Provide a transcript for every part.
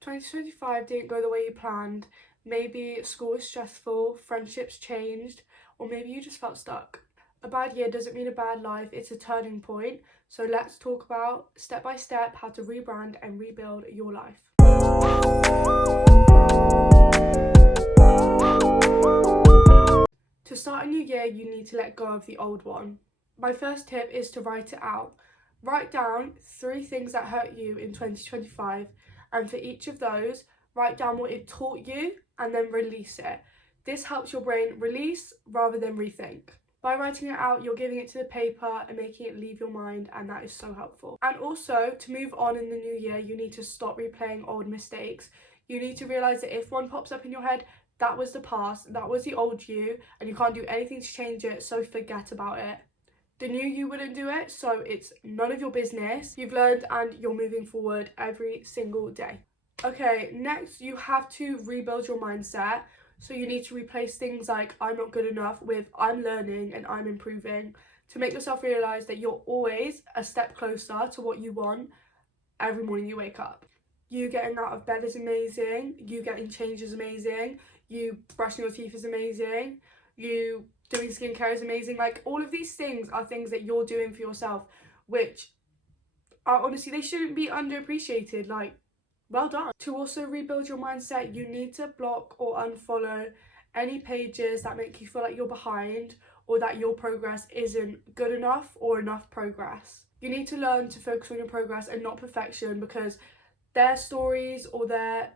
2025 didn't go the way you planned. Maybe school was stressful, friendships changed, or maybe you just felt stuck. A bad year doesn't mean a bad life, it's a turning point. So let's talk about step by step how to rebrand and rebuild your life. To start a new year, you need to let go of the old one. My first tip is to write it out. Write down 3 things that hurt you in 2025, and for each of those, write down what it taught you and then release it. This helps your brain release rather than rethink. By writing it out, you're giving it to the paper and making it leave your mind, and that is so helpful. And also, to move on in the new year, you need to stop replaying old mistakes. You need to realise that if one pops up in your head, that was the past, that was the old you, and you can't do anything to change it, so forget about it. The new you wouldn't do it, so it's none of your business. You've learned and you're moving forward every single day. Okay, next you have to rebuild your mindset. So you need to replace things like I'm not good enough with I'm learning and I'm improving, to make yourself realise that you're always a step closer to what you want every morning you wake up. You getting out of bed is amazing, you getting changed is amazing, you brushing your teeth is amazing, you doing skincare is amazing. Like, all of these things are things that you're doing for yourself, which are honestly, they shouldn't be underappreciated. Like, well done. To also rebuild your mindset, you need to block or unfollow any pages that make you feel like you're behind or that your progress isn't good enough or enough progress. You need to learn to focus on your progress and not perfection, because their stories or their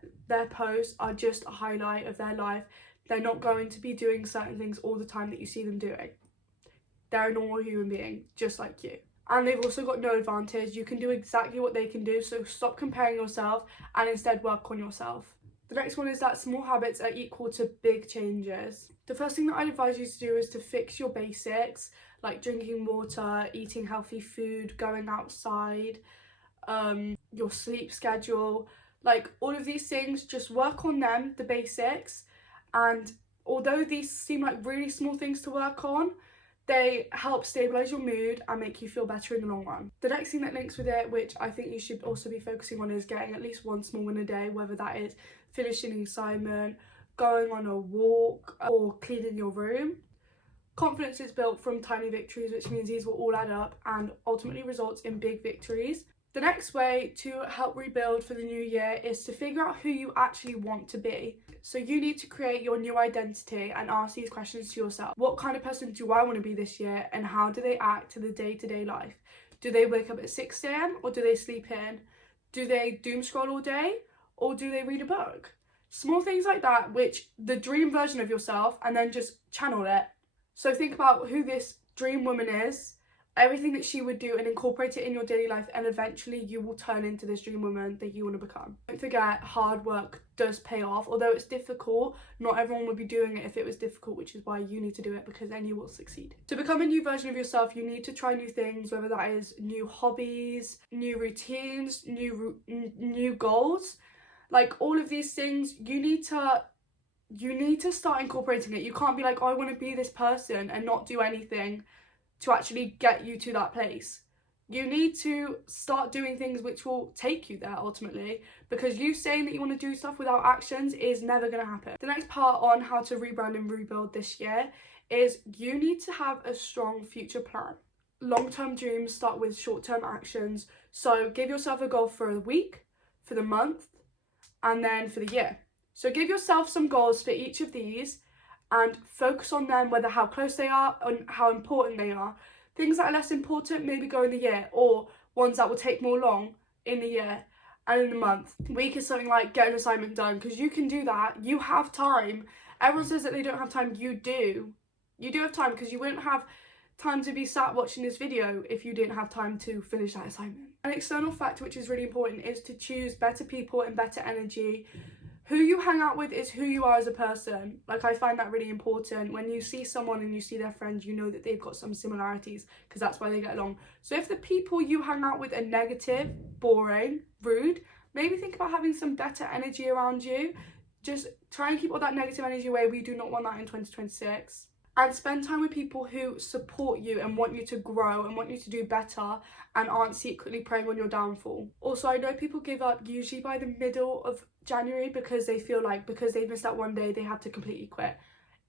posts are just a highlight of their life. They're not going to be doing certain things all the time that you see them doing. They're a normal human being, just like you. And they've also got no advantage. You can do exactly what they can do, so stop comparing yourself and instead work on yourself. The next one is that small habits are equal to big changes. The first thing that I'd advise you to do is to fix your basics, like drinking water, eating healthy food, going outside, your sleep schedule. Like, all of these things, just work on them, the basics. And although these seem like really small things to work on, they help stabilise your mood and make you feel better in the long run. The next thing that links with it, which I think you should also be focusing on, is getting at least one small win a day, whether that is finishing an assignment, going on a walk, or cleaning your room. Confidence is built from tiny victories, which means these will all add up and ultimately results in big victories. The next way to help rebuild for the new year is to figure out who you actually want to be. So you need to create your new identity and ask these questions to yourself. What kind of person do I want to be this year, and how do they act in the day-to-day life? Do they wake up at 6 a.m. or do they sleep in? Do they doom scroll all day or do they read a book? Small things like that, which the dream version of yourself, and then just channel it. So think about who this dream woman is, everything that she would do, and incorporate it in your daily life, and eventually you will turn into this dream woman that you want to become. Don't forget, hard work does pay off. Although it's difficult, not everyone would be doing it if it was difficult, which is why you need to do it, because then you will succeed. To become a new version of yourself, you need to try new things, whether that is new hobbies, new routines, new goals. Like, all of these things, you need to start incorporating it. You can't be like, oh, I want to be this person, and not do anything to actually get you to that place. You need to start doing things which will take you there ultimately, because you saying that you want to do stuff without actions is never going to happen. The next part on how to rebrand and rebuild this year is you need to have a strong future plan. Long-term dreams start with short-term actions. So give yourself a goal for the week, for the month, and then for the year. So give yourself some goals for each of these and focus on them, whether how close they are and how important they are. Things that are less important maybe go in the year, or ones that will take more long in the year and in the month. Week is something like get an assignment done, because you can do that. You have time. Everyone says that they don't have time. You do. You do have time, because you wouldn't have time to be sat watching this video if you didn't have time to finish that assignment. An external factor which is really important is to choose better people and better energy. Who you hang out with is who you are as a person. Like, I find that really important. When you see someone and you see their friends, you know that they've got some similarities, because that's why they get along. So if the people you hang out with are negative, boring, rude, maybe think about having some better energy around you. Just try and keep all that negative energy away. We do not want that in 2026. and spend time with people who support you and want you to grow and want you to do better and aren't secretly preying on your downfall. Also, I know people give up usually by the middle of January because they feel like because they've missed out one day they have to completely quit.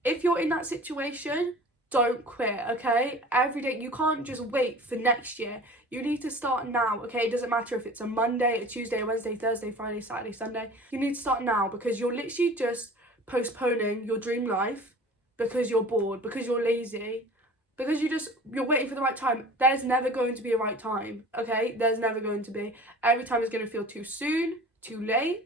If you're in that situation, don't quit, okay? Every day, you can't just wait for next year. You need to start now, okay? It doesn't matter if it's a Monday, a Tuesday, a Wednesday, Thursday, Friday, Saturday, Sunday. You need to start now because you're literally just postponing your dream life because you're bored, because you're lazy, because you're waiting for the right time. There's never going to be a right time, okay? There's never going to be. Every time is going to feel too soon, too late.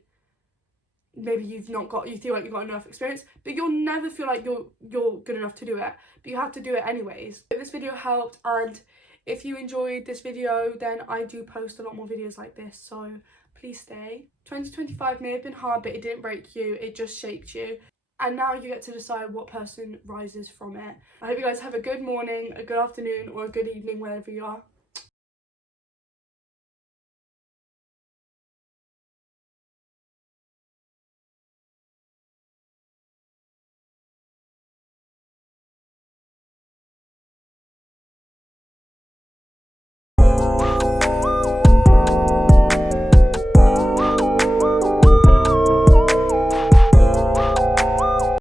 Maybe you feel like you've got enough experience, but you'll never feel like you're good enough to do it. But you have to do it anyways. If this video helped, and if you enjoyed this video, then I do post a lot more videos like this, so please stay. 2025 may have been hard, but it didn't break you, it just shaped you. And now you get to decide what person rises from it. I hope you guys have a good morning, a good afternoon, or a good evening, wherever you are.